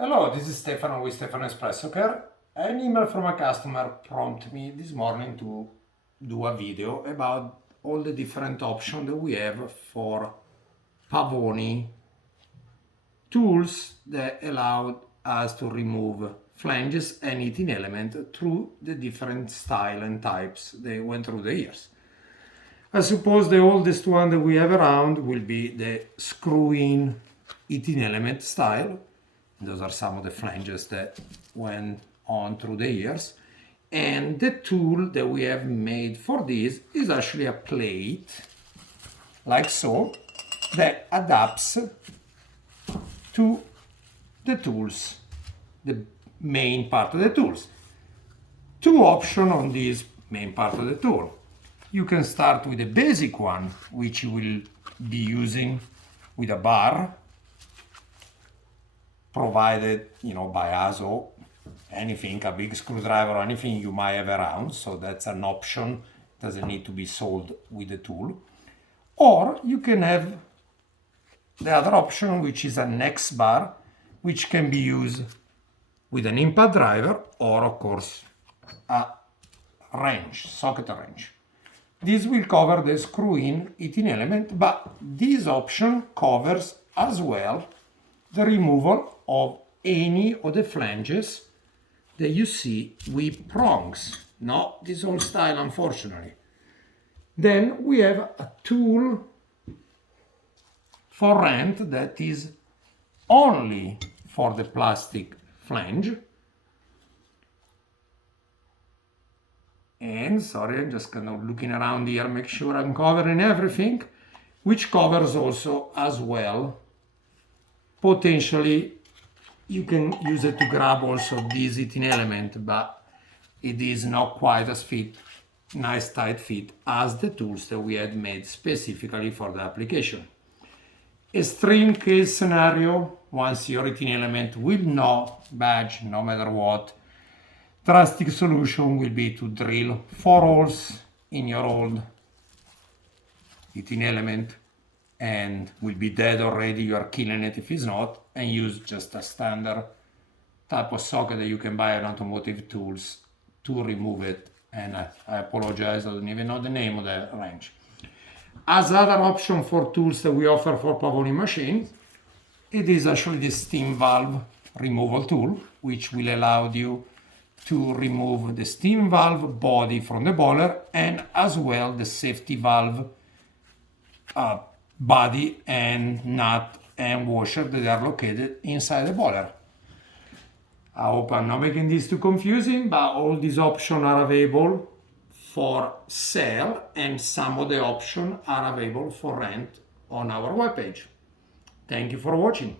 Hello, this is Stefano with Stefano Espresso Care. An email from a customer prompted me this morning to do a video about all the different options that we have for Pavoni tools that allow us to remove flanges and heating element through the different style and types they went through the years. I suppose the oldest one that we have around will be the screw-in heating element style. Those are some of the flanges that went on through the years. And the tool that we have made for this is actually a plate, like so, that adapts to the tools, the main part of the tools. Two options on this main part of the tool. You can start with the basic one, which you will be using with a bar, provided by us, or anything, a big screwdriver or anything you might have around. So that's an option, doesn't need to be sold with the tool. Or you can have the other option, which is an X bar, which can be used with an impact driver or of course a wrench, socket wrench. This will cover the screw-in heating element, but this option covers as well the removal of any of the flanges that you see with prongs. Not this old style, unfortunately. Then we have a tool for rent that is only for the plastic flange. And sorry, I'm just kind of looking around here, make sure I'm covering everything, which covers also as well. Potentially, you can use it to grab also this heating element, but it is not quite as nice tight fit as the tools that we had made specifically for the application. Extreme case scenario, once your heating element will not budge no matter what, drastic solution will be to drill 4 holes in your old heating element and will be dead already. You are killing it if it's not, and use just a standard type of socket that you can buy at automotive tools to remove it. And I apologize, I don't even know the name of the wrench. As other option for tools that we offer for Pavoni machines, it is actually the steam valve removal tool, which will allow you to remove the steam valve body from the boiler and as well the safety valve body and nut and washer that are located inside the boiler. I hope I'm not making this too confusing, but all these options are available for sale and some of the options are available for rent on our webpage. Thank you for watching.